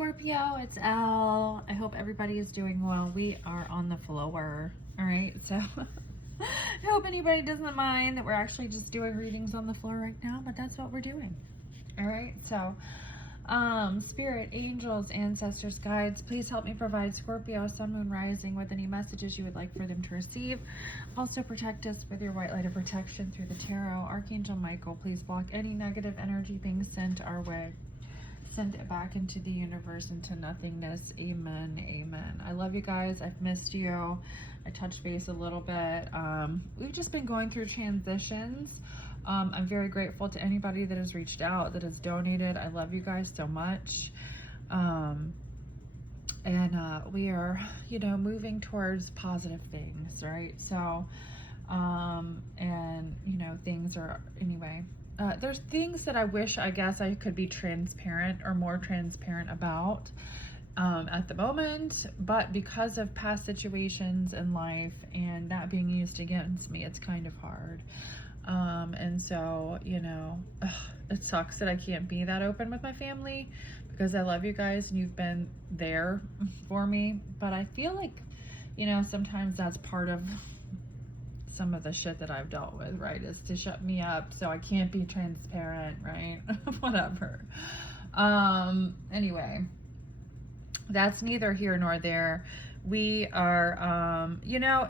Scorpio, it's Elle. I hope everybody is doing well. We are on the floor. All right, so I hope anybody doesn't mind that we're actually just doing readings on the floor right now, but that's what we're doing. All right, so spirit, angels, ancestors, guides, please help me provide Scorpio, sun, moon, rising with any messages you would like for them to receive. Also protect us with your white light of protection through the tarot. Archangel Michael, please block any negative energy being sent our way. Send it back into the universe, into nothingness. Amen. Amen. I love you guys. I've missed you. I touched base a little bit. We've just been going through transitions. I'm very grateful to anybody that has reached out, that has donated. I love you guys so much. We are, moving towards positive things, right? So, things are, anyway. There's things that I wish, I guess, I could be transparent or more transparent about at the moment, but because of past situations in life and that being used against me, it's kind of hard. And so, it sucks that I can't be that open with my family because I love you guys and you've been there for me, but I feel like, sometimes that's part of some of the shit that I've dealt with, right, is to shut me up so I can't be transparent, right? Whatever. Anyway, that's neither here nor there. We are,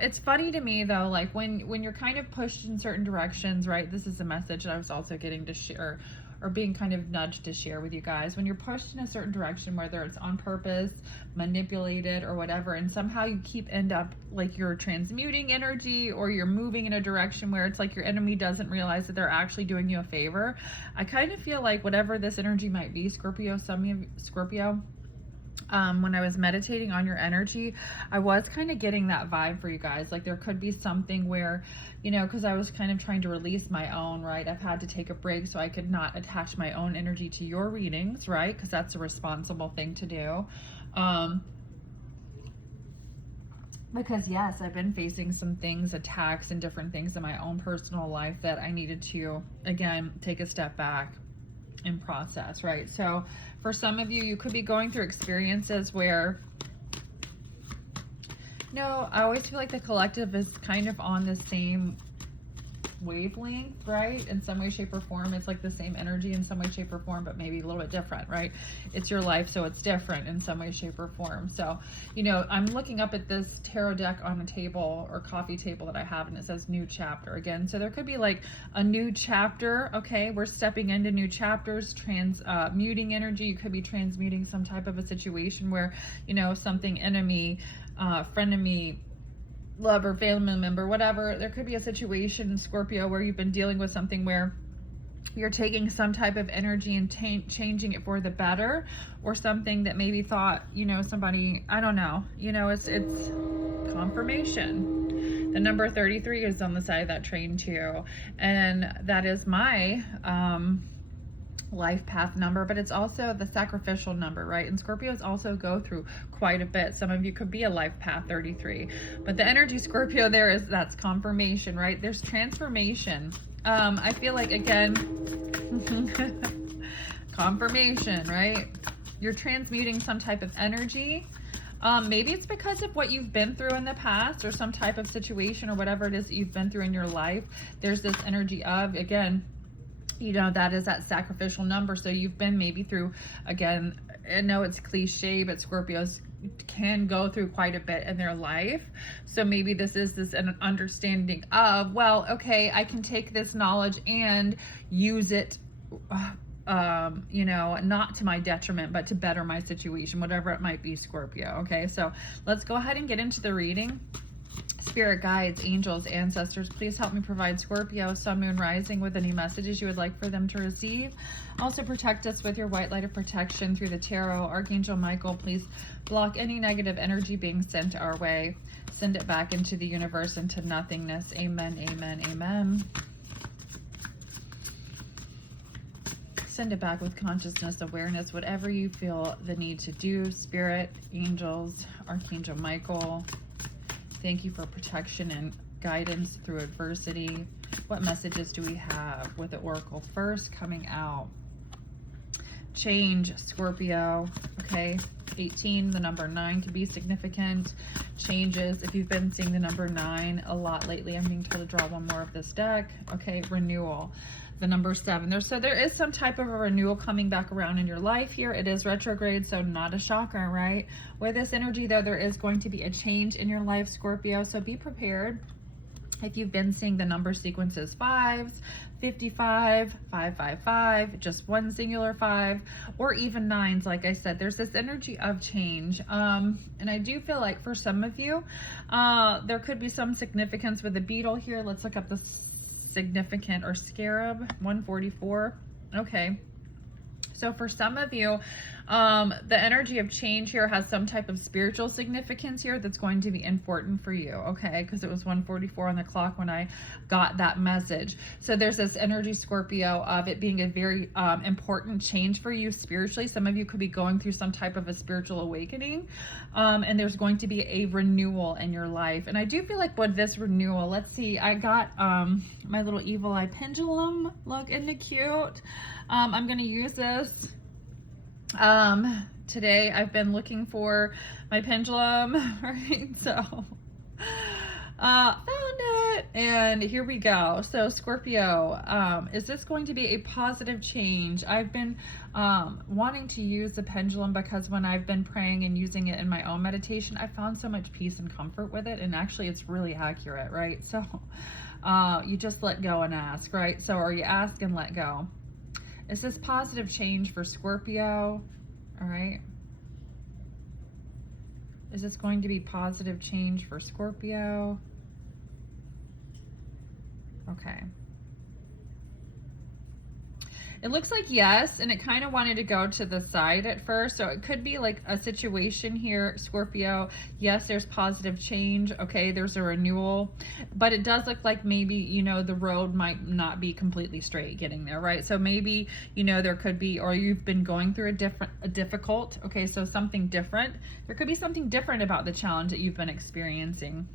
it's funny to me though, like when you're kind of pushed in certain directions, right? This is a message that I was also getting to share, or being kind of nudged to share with you guys. When you're pushed in a certain direction, whether it's on purpose, manipulated, or whatever, and somehow you end up like you're transmuting energy, or you're moving in a direction where it's like your enemy doesn't realize that they're actually doing you a favor. I kind of feel like whatever this energy might be, Scorpio, Scorpio, when I was meditating on your energy, I was kind of getting that vibe for you guys. Like there could be something where, because I was kind of trying to release my own, right? I've had to take a break so I could not attach my own energy to your readings, right? Because that's a responsible thing to do. Because yes, I've been facing some things, attacks and different things in my own personal life that I needed to, again, take a step back and process, right? So for some of you, you could be going through experiences where, I always feel like the collective is kind of on the same wavelength, right? In some way, shape, or form. It's like the same energy in some way, shape, or form, but maybe a little bit different, right? It's your life, so it's different in some way, shape, or form. So, I'm looking up at this tarot deck on a table or coffee table that I have, and it says new chapter again. So there could be like a new chapter. Okay, we're stepping into new chapters, transmuting energy. You could be transmuting some type of a situation where, something, enemy, frenemy, lover, family member, whatever. There could be a situation, Scorpio, where you've been dealing with something where you're taking some type of energy and changing it for the better, or something that maybe thought, somebody, I don't know, it's confirmation. The number 33 is on the side of that train too, and that is my life path number, but it's also the sacrificial number, right? And Scorpios also go through quite a bit. Some of you could be a life path 33, but the energy Scorpio there is, that's confirmation, right? There's transformation. I feel like, again, confirmation, right? You're transmuting some type of energy. Maybe it's because of what you've been through in the past, or some type of situation, or whatever it is that you've been through in your life. There's this energy of, again, that is that sacrificial number. So you've been maybe through, again, I know it's cliche, but Scorpios can go through quite a bit in their life. So maybe this is an understanding of, well, okay, I can take this knowledge and use it, not to my detriment, but to better my situation, whatever it might be, Scorpio. Okay, so let's go ahead and get into the reading. Spirit guides, angels, ancestors, please help me provide Scorpio, sun, moon, rising with any messages you would like for them to receive. Also protect us with your white light of protection through the tarot. Archangel Michael, please block any negative energy being sent our way. Send it back into the universe, into nothingness. Amen, amen, amen. Send it back with consciousness, awareness, whatever you feel the need to do. Spirit, angels, Archangel Michael, thank you for protection and guidance through adversity. What messages do we have with the Oracle first coming out? change, Scorpio. Okay, 18, the number 9 could be significant. Changes, if you've been seeing the number 9 a lot lately, I'm being told to draw one more of this deck. Okay, renewal, the number 7. So there is some type of a renewal coming back around in your life here. It is retrograde, so not a shocker, right? With this energy, though, there is going to be a change in your life, Scorpio, so be prepared. If you've been seeing the number sequences 5s, 55, 555, just one singular 5, or even 9s, like I said, there's this energy of change. And I do feel like for some of you, there could be some significance with the beetle here. Let's look up the significant, or scarab, 144. Okay. So for some of you, the energy of change here has some type of spiritual significance here that's going to be important for you, okay? Because it was 1:44 on the clock when I got that message. So there's this energy, Scorpio, of it being a very important change for you spiritually. Some of you could be going through some type of a spiritual awakening, and there's going to be a renewal in your life. And I do feel like with this renewal, let's see, I got my little evil eye pendulum. Look, isn't it cute? I'm going to use this today. I've been looking for my pendulum, right? So found it, and here we go. So Scorpio, is this going to be a positive change? I've been wanting to use the pendulum because when I've been praying and using it in my own meditation, I found so much peace and comfort with it, and actually it's really accurate, right? So you just let go and ask, right? So, or you ask and let go. Is this positive change for Scorpio? All right. Is this going to be positive change for Scorpio? Okay. It looks like yes, and it kind of wanted to go to the side at first, so it could be like a situation here, Scorpio. Yes, there's positive change. Okay, there's a renewal, but it does look like maybe, you know, the road might not be completely straight getting there, right? So maybe, you know, there could be, or you've been going through a difficult, okay, so something different. There could be something different about the challenge that you've been experiencing.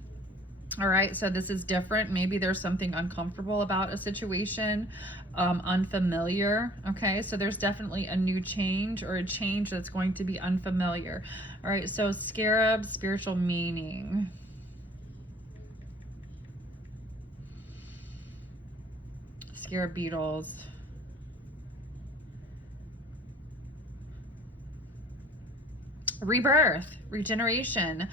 All right, so this is different. Maybe there's something uncomfortable about a situation, unfamiliar. Okay, so there's definitely a new change, or a change that's going to be unfamiliar. All right, so scarab, spiritual meaning. Scarab beetles. Rebirth, regeneration,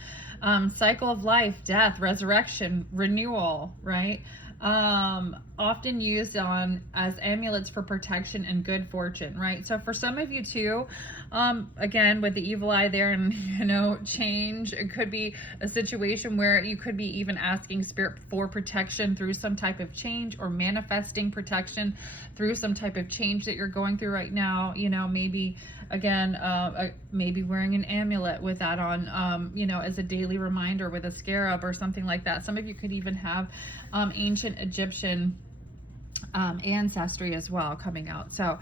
cycle of life, death, resurrection, renewal, right? Often used as amulets for protection and good fortune, right? So for some of you too, again, with the evil eye there and, you know, change, it could be a situation where you could be even asking spirit for protection through some type of change, or manifesting protection through some type of change that you're going through right now. You know, maybe again, maybe wearing an amulet with that on, you know, as a daily reminder with a scarab or something like that. Some of you could even have ancient Egyptian ancestry as well coming out. So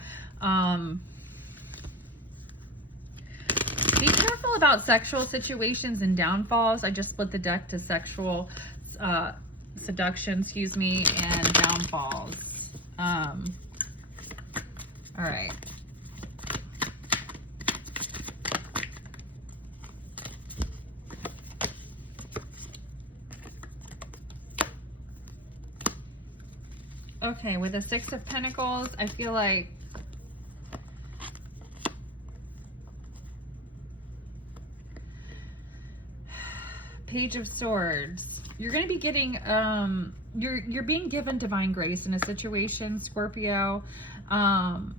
be careful about sexual situations and downfalls. I just split the deck to sexual seduction, excuse me, and downfalls. All right. Okay, with the Six of Pentacles, I feel like Page of Swords. You're going to be getting, you're being given divine grace in a situation, Scorpio, and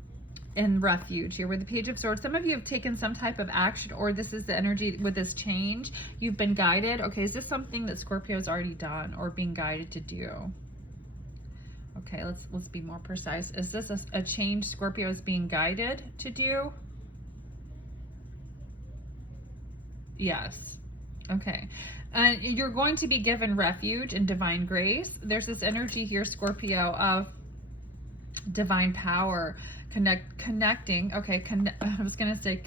refuge here with the Page of Swords. Some of you have taken some type of action, or this is the energy with this change. You've been guided. Okay, is this something that Scorpio's already done or being guided to do? Okay, let's be more precise. Is this a change Scorpio is being guided to do? Yes. Okay. And you're going to be given refuge and divine grace. There's this energy here, Scorpio, of divine power, connecting. Okay, I was going to say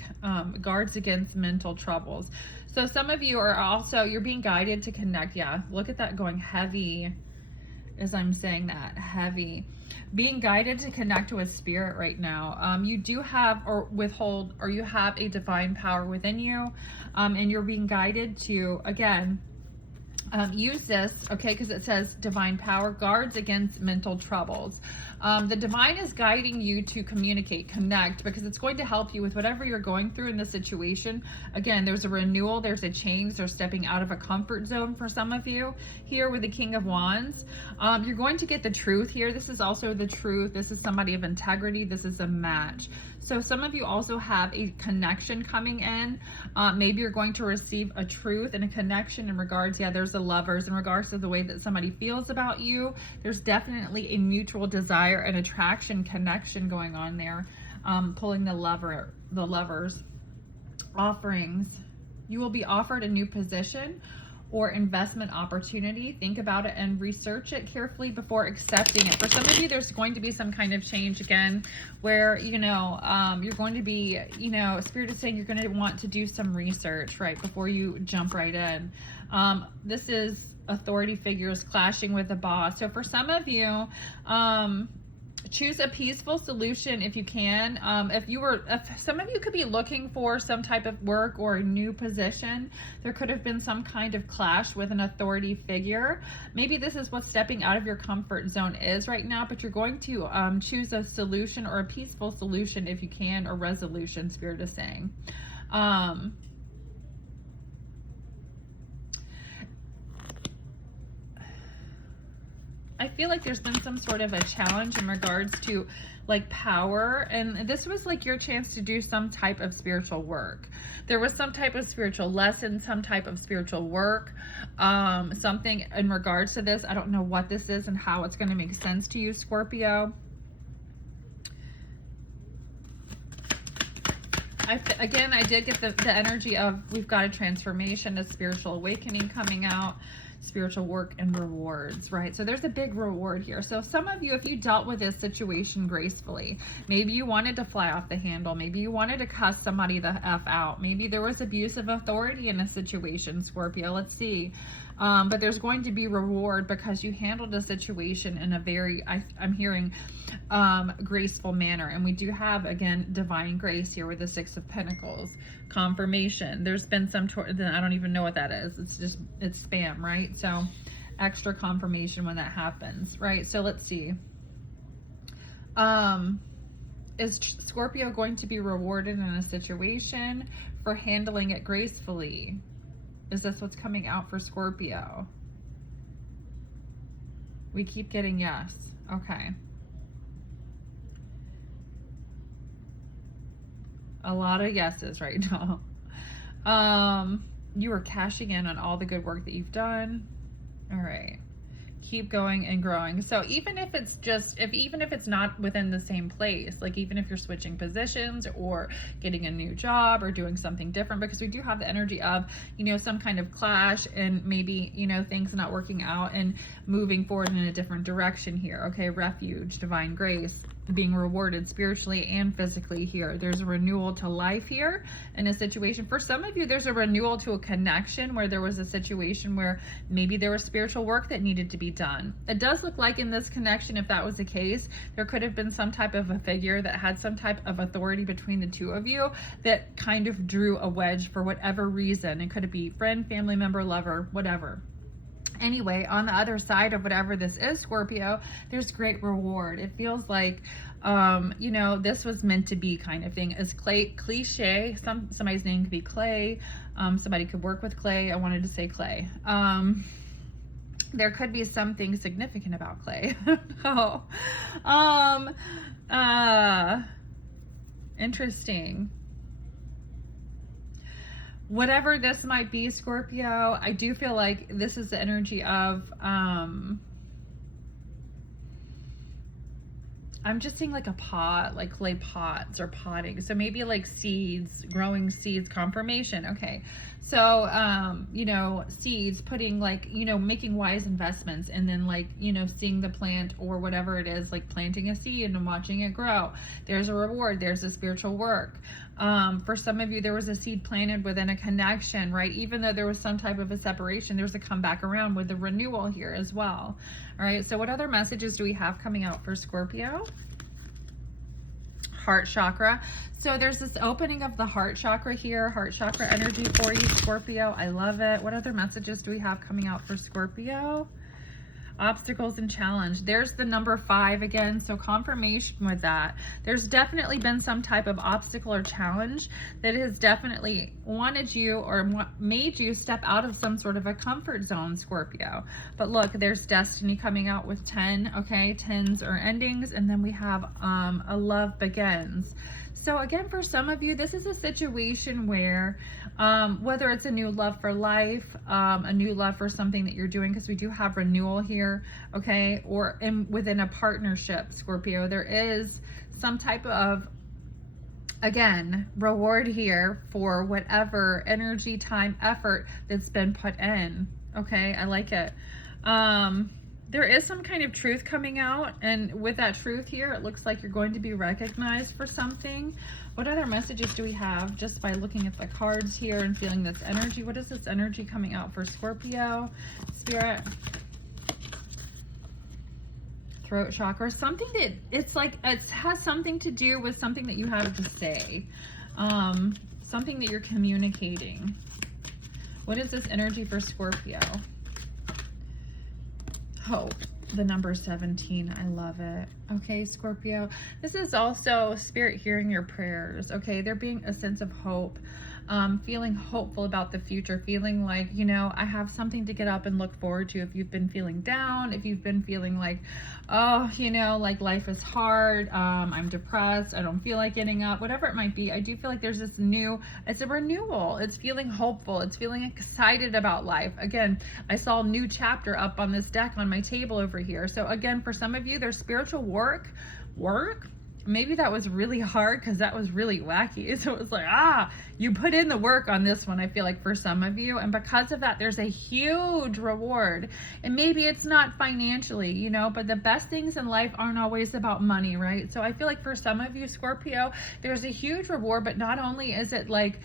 guards against mental troubles. So some of you are also, you're being guided to connect. Yeah, look at that going heavy. as I'm saying that. Heavy. Being guided to connect with spirit right now. You do have, or withhold, or you have a divine power within you, and you're being guided to, again, use this, okay, because it says divine power guards against mental troubles. The divine is guiding you to communicate, connect, because it's going to help you with whatever you're going through in this situation. Again, there's a renewal, there's a change, there's stepping out of a comfort zone for some of you here with the King of Wands. You're going to get the truth here. This is also the truth. This is somebody of integrity. This is a match. So some of you also have a connection coming in. Maybe you're going to receive a truth and a connection in regards, yeah, there's the Lovers, in regards to the way that somebody feels about you. There's definitely a mutual desire and attraction connection going on there. Pulling the Lovers. Offerings. You will be offered a new position or investment opportunity. Think about it and research it carefully before accepting it. For some of you, there's going to be some kind of change again where, you know, you're going to be, you know, Spirit is saying you're going to want to do some research, right, before you jump right in. This is authority figures clashing with the boss. So for some of you, choose a peaceful solution if you can. If some of you could be looking for some type of work or a new position, there could have been some kind of clash with an authority figure. Maybe this is what stepping out of your comfort zone is right now, but you're going to choose a solution or a peaceful solution if you can, or resolution, Spirit is saying. I feel like there's been some sort of a challenge in regards to like power, and this was like your chance to do some type of spiritual work. There was some type of spiritual lesson, some type of spiritual work, something in regards to this. I don't know what this is and how it's going to make sense to you, Scorpio. Again, I did get the energy of we've got a transformation, a spiritual awakening coming out, spiritual work and rewards, right? So there's a big reward here. So some of you, if you dealt with this situation gracefully, maybe you wanted to fly off the handle, maybe you wanted to cuss somebody the F out, maybe there was abuse of authority in a situation, Scorpio, let's see. But there's going to be reward because you handled the situation in a very, I'm hearing, graceful manner. And we do have, again, divine grace here with the Six of Pentacles. Confirmation. There's been some, I don't even know what that is. It's spam, right? So extra confirmation when that happens, right? So let's see. Is Scorpio going to be rewarded in a situation for handling it gracefully? Is this what's coming out for Scorpio? We keep getting yes. Okay. A lot of yeses right now. You are cashing in on all the good work that you've done. All right. Keep going and growing. So even if it's just, even if it's not within the same place, like even if you're switching positions or getting a new job or doing something different, because we do have the energy of, you know, some kind of clash and maybe, you know, things not working out and moving forward in a different direction here. Okay. Refuge, divine grace, being rewarded spiritually and physically here. There's a renewal to life here in a situation. For some of you, there's a renewal to a connection where there was a situation where maybe there was spiritual work that needed to be done. It does look like in this connection, if that was the case, there could have been some type of a figure that had some type of authority between the two of you that kind of drew a wedge for whatever reason. It could be friend, family member, lover, whatever. Anyway, on the other side of whatever this is, Scorpio, there's great reward. It feels like, you know, this was meant to be kind of thing. Is cliche. Somebody's name could be Clay. Somebody could work with Clay. I wanted to say Clay. There could be something significant about Clay. Interesting. Whatever this might be, Scorpio, I do feel like this is the energy of I'm just seeing like a pot, like clay pots or potting. So maybe like seeds, growing seeds, confirmation. Okay. So, you know, seeds, putting like, you know, making wise investments, and then like, you know, seeing the plant or whatever it is, like planting a seed and watching it grow. There's a reward. There's a spiritual work. For some of you, there was a seed planted within a connection, right? Even though there was some type of a separation, there's a comeback around with the renewal here as well. All right. So what other messages do we have coming out for Scorpio? Heart chakra. So there's this opening of the heart chakra here, heart chakra energy for you, Scorpio. I love it. What other messages do we have coming out for Scorpio? Obstacles and challenge. There's the number 5 again, so confirmation with that. There's definitely been some type of obstacle or challenge that has definitely wanted you or made you step out of some sort of a comfort zone, Scorpio. But look, there's destiny coming out with 10, okay? 10s are endings, and then we have a love begins. So again, for some of you, this is a situation where whether it's a new love for life, a new love for something that you're doing, because we do have renewal here, okay, or within a partnership, Scorpio, there is some type of, again, reward here for whatever energy, time, effort that's been put in, okay? I like it. There is some kind of truth coming out, and with that truth here, it looks like you're going to be recognized for something. What other messages do we have just by looking at the cards here and feeling this energy? What is this energy coming out for Scorpio? Spirit. Throat chakra. Something that it's like it has something to do with something that you have to say. Something that you're communicating. What is this energy for Scorpio? Hope, the number 17. I love it. Okay, Scorpio, this is also spirit hearing your prayers. Okay, there being a sense of hope, feeling hopeful about the future, feeling like, you know, I have something to get up and look forward to. If you've been feeling down, if you've been feeling like, oh, you know, like life is hard, I'm depressed, I don't feel like getting up, whatever it might be, I do feel like there's this new, it's a renewal. It's feeling hopeful. It's feeling excited about life. Again, I saw a new chapter up on this deck on my table over here. So again, for some of you, there's spiritual work. Maybe that was really hard because that was really wacky. So it was like, you put in the work on this one, I feel like, for some of you. And because of that, there's a huge reward. And maybe it's not financially, you know, but the best things in life aren't always about money, right? So I feel like for some of you, Scorpio, there's a huge reward, but not only is it like,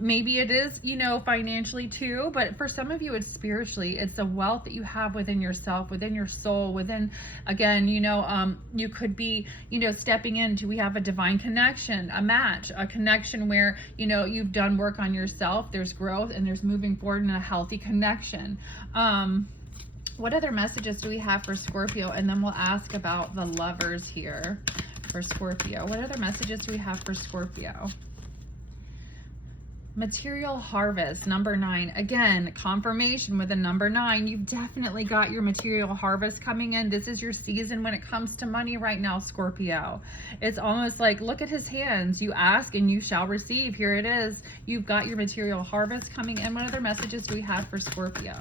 maybe it is, you know, financially too, but for some of you, it's spiritually. It's the wealth that you have within yourself, within your soul, within, again, you know, you could be, you know, stepping into, we have a divine connection, a match, a connection where, you know, you've done work on yourself, there's growth, and there's moving forward in a healthy connection. What other messages do we have for Scorpio? And then we'll ask about the lovers here for Scorpio. What other messages do we have for Scorpio? Material harvest, number 9. Again, confirmation with a number 9. You've definitely got your material harvest coming in. This is your season when it comes to money right now, Scorpio. It's almost like, look at his hands. You ask and you shall receive. Here it is. You've got your material harvest coming in. What other messages do we have for Scorpio?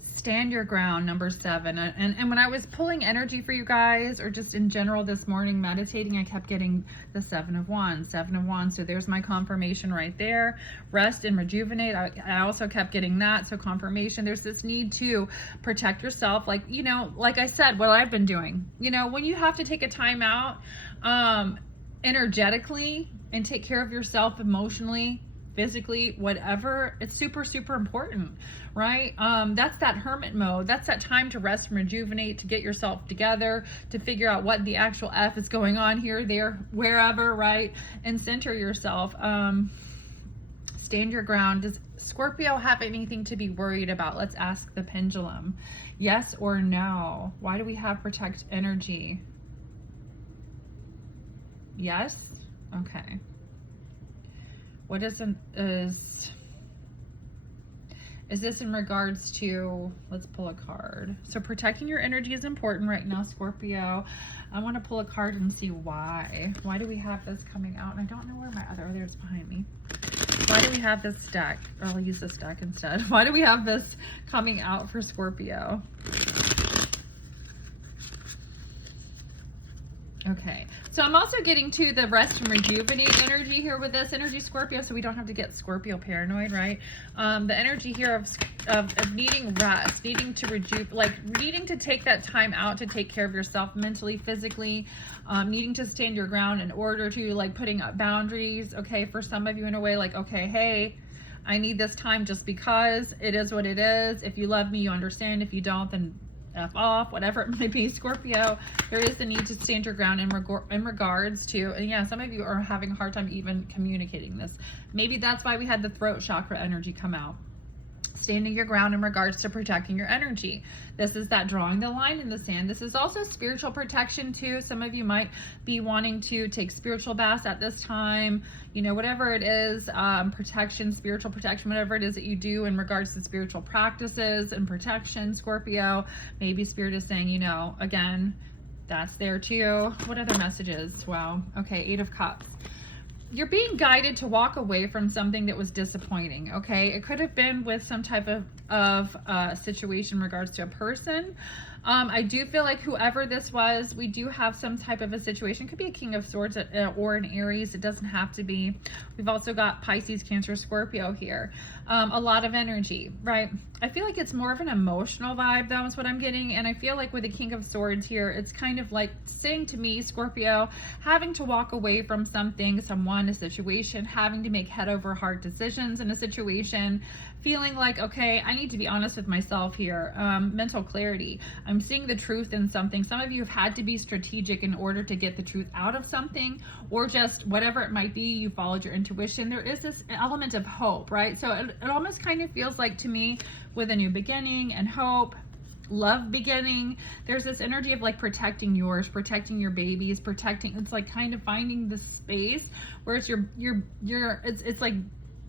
Stand your ground, number 7. And when I was pulling energy for you guys, or just in general this morning meditating, I kept getting the 7 of Wands, 7 of Wands. So there's my confirmation right there. Rest and rejuvenate. I also kept getting that. So confirmation, there's this need to protect yourself. Like, you know, like I said, what I've been doing, you know, when you have to take a time out, energetically, and take care of yourself emotionally, physically, whatever, it's super, super important, right? That's that hermit mode. That's that time to rest and rejuvenate, to get yourself together, to figure out what the actual F is going on here, there, wherever, right? And center yourself. Stand your ground. Does Scorpio have anything to be worried about? Let's ask the pendulum. Yes or no? Why do we have protect energy? Yes? Okay. What is this in regards to, let's pull a card. So protecting your energy is important right now, Scorpio. I want to pull a card and see why. Why do we have this coming out? And I don't know where my other, there's behind me. Why do we have this deck? Or I'll use this deck instead. Why do we have this coming out for Scorpio? Okay, so I'm also getting to the rest and rejuvenate energy here with this energy, Scorpio, so we don't have to get Scorpio paranoid, right? The energy here of needing rest, needing to needing to take that time out to take care of yourself mentally, physically, needing to stand your ground in order to, like, putting up boundaries, okay, for some of you in a way, like, okay, hey, I need this time just because it is what it is. If you love me, you understand. If you don't, then F off, whatever it might be, Scorpio. There is the need to stand your ground in regards to, and yeah, some of you are having a hard time even communicating this. Maybe that's why we had the throat chakra energy come out. Standing your ground in regards to protecting your energy. This is that drawing the line in the sand. This is also spiritual protection too. Some of you might be wanting to take spiritual baths at this time, you know, whatever it is, protection, spiritual protection, whatever it is that you do in regards to spiritual practices and protection, Scorpio. Maybe Spirit is saying, you know, again, that's there too. What other messages? Wow. Okay, 8 of Cups. You're being guided to walk away from something that was disappointing, okay? It could have been with some type of situation in regards to a person. I do feel like whoever this was, we do have some type of a situation. It could be a King of Swords or an Aries. It doesn't have to be. We've also got Pisces, Cancer, Scorpio here. A lot of energy, right? I feel like it's more of an emotional vibe, though, is what I'm getting. And I feel like with the King of Swords here, it's kind of like saying to me, Scorpio, having to walk away from something, someone, a situation, having to make head over heart decisions in a situation, feeling like, okay, I need to be honest with myself here. Mental clarity. I'm seeing the truth in something. Some of you have had to be strategic in order to get the truth out of something, or just whatever it might be, you followed your intuition. There is this element of hope, right? So it almost kind of feels like to me with a new beginning and hope, love beginning, there's this energy of like protecting yours, protecting your babies, protecting, it's like kind of finding the space where it's it's like,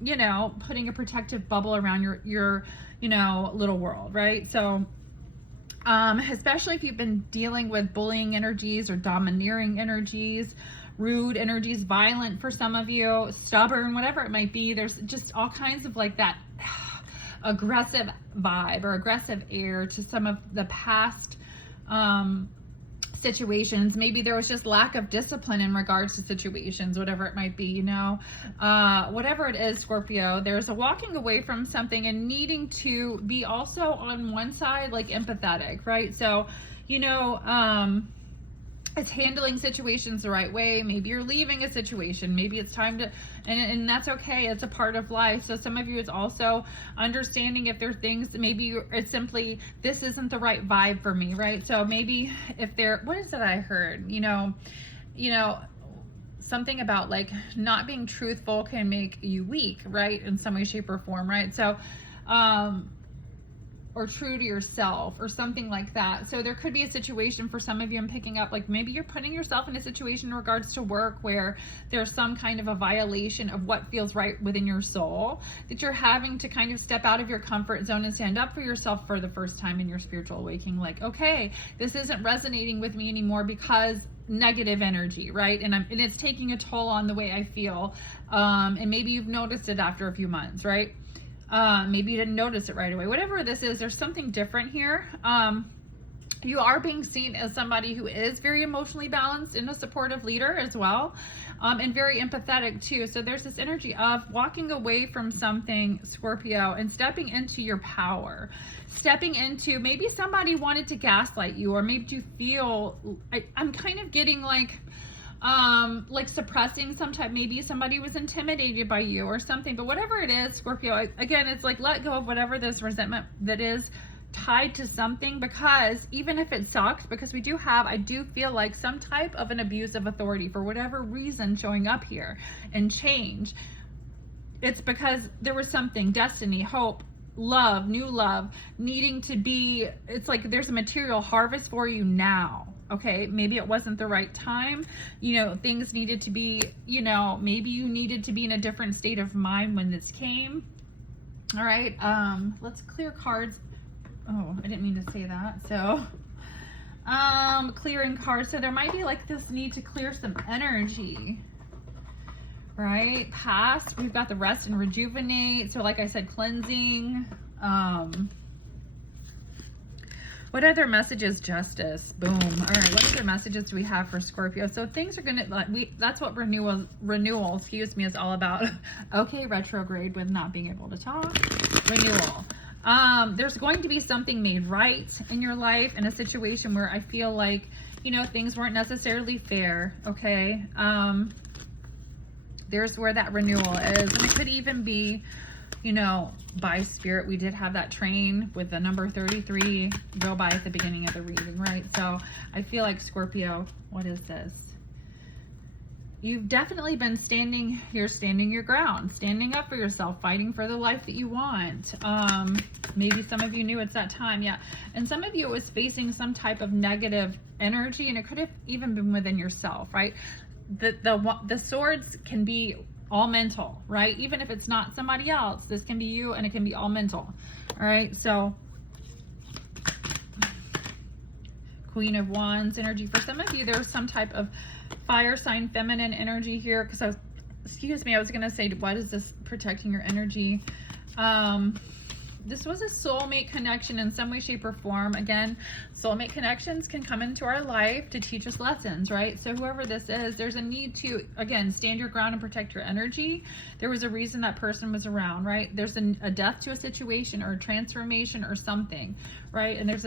you know, putting a protective bubble around your you know, little world, right? So especially if you've been dealing with bullying energies or domineering energies, rude energies, violent for some of you, stubborn, whatever it might be, there's just all kinds of like that aggressive vibe or aggressive air to some of the past situations. Maybe there was just lack of discipline in regards to situations, whatever it might be, you know, whatever it is, Scorpio, there's a walking away from something and needing to be also on one side, like empathetic, right? So, you know, it's handling situations the right way. Maybe you're leaving a situation. Maybe it's time to, and that's okay. It's a part of life. So some of you, it's also understanding if there are things, maybe it's simply, this isn't the right vibe for me, right? So maybe if there, what is it I heard? You know, something about like not being truthful can make you weak, right? In some way, shape, or form, right? So, or true to yourself or something like that. So there could be a situation for some of you, I'm picking up, like maybe you're putting yourself in a situation in regards to work where there's some kind of a violation of what feels right within your soul, that you're having to kind of step out of your comfort zone and stand up for yourself for the first time in your spiritual awakening. Like, okay, this isn't resonating with me anymore because negative energy, right? And it's taking a toll on the way I feel. And maybe you've noticed it after a few months, right? Maybe you didn't notice it right away. Whatever this is, there's something different here. You are being seen as somebody who is very emotionally balanced and a supportive leader as well, and very empathetic too. So there's this energy of walking away from something, Scorpio, and stepping into your power, stepping into, maybe somebody wanted to gaslight you, or maybe you feel, I'm kind of getting like suppressing some type, maybe somebody was intimidated by you or something, but whatever it is, Scorpio, again, it's like, let go of whatever this resentment that is tied to something, because even if it sucks, because I do feel like some type of an abuse of authority for whatever reason showing up here and change. It's because there was something, destiny, hope, love, new love, needing to be, it's like there's a material harvest for you now. Okay, maybe it wasn't the right time, you know, things needed to be, you know, maybe you needed to be in a different state of mind when this came. All right, let's clear cards. Oh, I didn't mean to say that. So, clearing cards. So there might be like this need to clear some energy, right? Past, we've got the rest and rejuvenate. So like I said, cleansing, What other messages? Justice. Boom. All right. What other messages do we have for Scorpio? So things are going to, that's what renewal, excuse me, is all about. Okay, retrograde with not being able to talk. Renewal. There's going to be something made right in your life in a situation where I feel like, you know, things weren't necessarily fair. Okay. There's where that renewal is. And it could even be, you know, by spirit. We did have that train with the number 33 go by at the beginning of the reading, right? So I feel like Scorpio, what is this? You've definitely been standing your ground, standing up for yourself, fighting for the life that you want. Maybe some of you knew it's that time, yeah. And some of you was facing some type of negative energy, and it could have even been within yourself, right? The swords can be all mental, right? Even if it's not somebody else, this can be you, and it can be all mental. All right, so Queen of Wands energy. For some of you, there's some type of fire sign feminine energy here, because I was going to say, what is this protecting your energy? This was a soulmate connection in some way, shape, or form. Again, soulmate connections can come into our life to teach us lessons, right? So whoever this is, there's a need to, again, stand your ground and protect your energy. There was a reason that person was around, right? There's a death to a situation or a transformation or something, right? And it's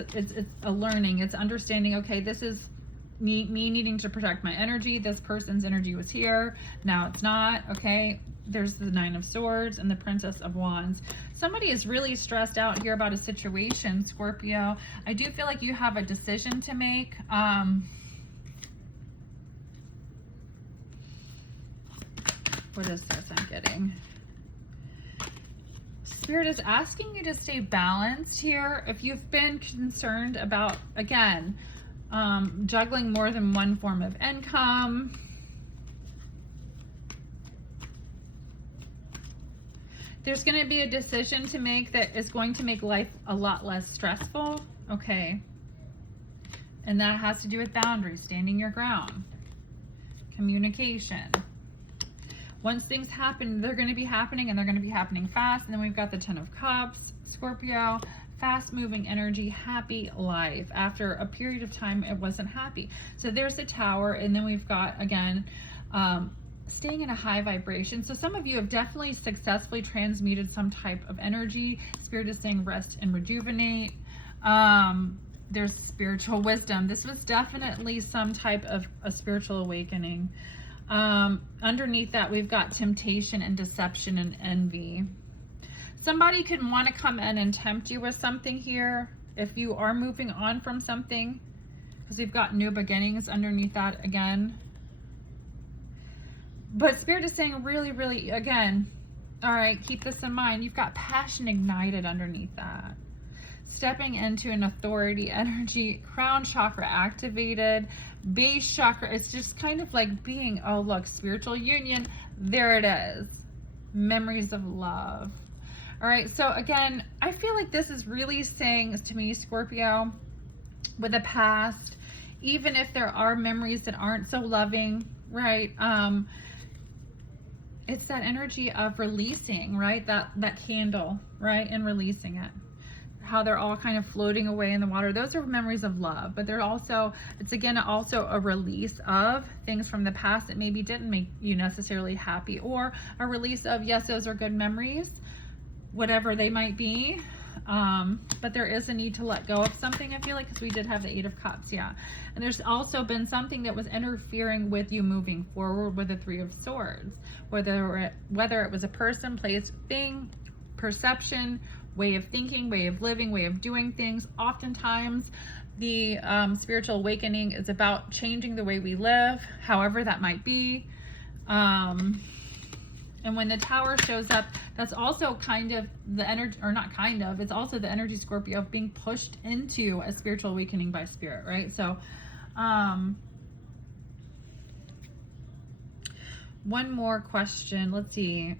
a learning, it's understanding, okay, this is me needing to protect my energy. This person's energy was here, now it's not. Okay, there's the Nine of Swords and the Princess of Wands. Somebody is really stressed out here about a situation, Scorpio. I do feel like you have a decision to make. What is this I'm getting? Spirit is asking you to stay balanced here. If you've been concerned about, again, juggling more than one form of income, there's going to be a decision to make that is going to make life a lot less stressful. Okay. And that has to do with boundaries, standing your ground, communication. Once things happen, they're going to be happening, and they're going to be happening fast. And then we've got the Ten of Cups, Scorpio, fast moving energy, happy life. After a period of time, it wasn't happy. So there's the Tower. And then we've got, again, staying in a high vibration. So some of you have definitely successfully transmuted some type of energy. Spirit is saying rest and rejuvenate. There's spiritual wisdom. This was definitely some type of a spiritual awakening. Underneath that, we've got temptation and deception and envy. Somebody could want to come in and tempt you with something here if you are moving on from something, because we've got new beginnings underneath that again. But Spirit is saying really, really, again, all right, keep this in mind. You've got passion ignited underneath that. Stepping into an authority energy, crown chakra activated, base chakra. It's just kind of like being, oh, look, spiritual union. There it is. Memories of love. All right, so again, I feel like this is really saying to me, Scorpio, with the past, even if there are memories that aren't so loving, right? It's that energy of releasing, right? That candle, right? And releasing it. How they're all kind of floating away in the water. Those are memories of love, but they're also, it's again also a release of things from the past that maybe didn't make you necessarily happy, or a release of, yes, those are good memories, whatever they might be. But there is a need to let go of something, I feel like, because we did have the Eight of Cups, yeah. And there's also been something that was interfering with you moving forward with the Three of Swords, whether it was a person, place, thing, perception, way of thinking, way of living, way of doing things. Oftentimes, the spiritual awakening is about changing the way we live, however that might be. And when the Tower shows up, that's also kind of the energy, or not kind of, it's also the energy, Scorpio, of being pushed into a spiritual awakening by Spirit, right? So, one more question. Let's see.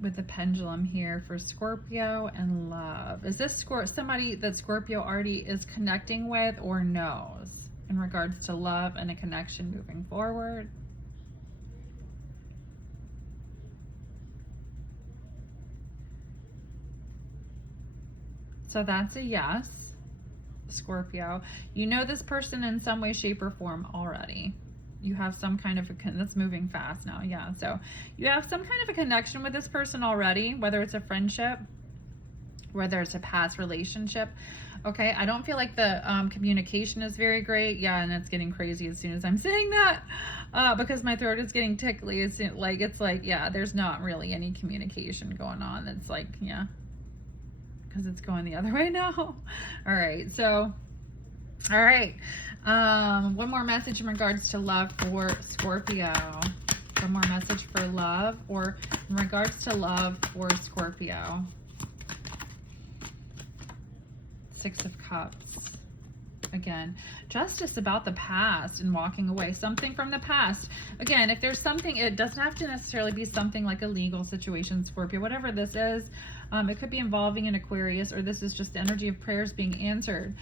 With the pendulum here for Scorpio and love. Is this somebody that Scorpio already is connecting with or knows in regards to love and a connection moving forward? So that's a yes, Scorpio. You know this person in some way, shape, or form already. You have some kind of that's moving fast now. Yeah. So you have some kind of a connection with this person already, whether it's a friendship, whether it's a past relationship. Okay. I don't feel like the communication is very great. Yeah. And it's getting crazy as soon as I'm saying that, because my throat is getting tickly. It's like, yeah, there's not really any communication going on. It's like, yeah, because it's going the other way now. All right. So, all right. One more message in regards to love for Scorpio. One more message for love, or in regards to love for Scorpio. Six of Cups. Again, justice about the past and walking away. Something from the past. Again, if there's something, it doesn't have to necessarily be something like a legal situation, Scorpio. Whatever this is, it could be involving an Aquarius, or this is just the energy of prayers being answered.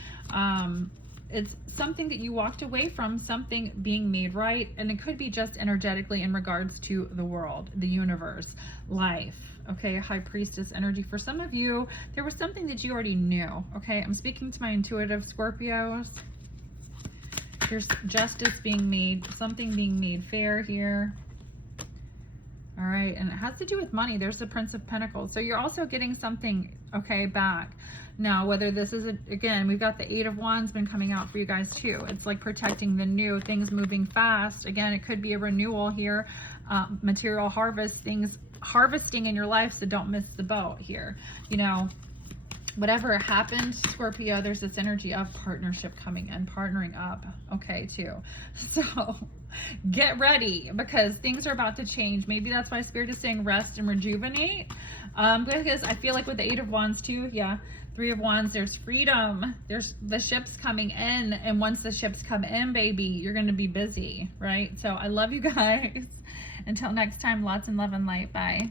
It's something that you walked away from, something being made right, and it could be just energetically in regards to the world, the universe, life. Okay, High Priestess energy. For some of you, there was something that you already knew. Okay, I'm speaking to my intuitive Scorpios. There's justice being made, something being made fair here. All right, and it has to do with money. There's the Prince of Pentacles. So you're also getting something, okay, back. Now, whether this is, again, we've got the Eight of Wands been coming out for you guys too. It's like protecting the new, things moving fast. Again, it could be a renewal here, material harvest, things harvesting in your life, so don't miss the boat here. You know, whatever happened, Scorpio, there's this energy of partnership coming in, partnering up, okay, too. So get ready, because things are about to change. Maybe that's why Spirit is saying rest and rejuvenate, because I feel like with the Eight of Wands too, yeah, Three of Wands, there's freedom, there's the ships coming in, and once the ships come in, baby, you're going to be busy, right? So I love you guys. Until next time, lots of love and light. Bye.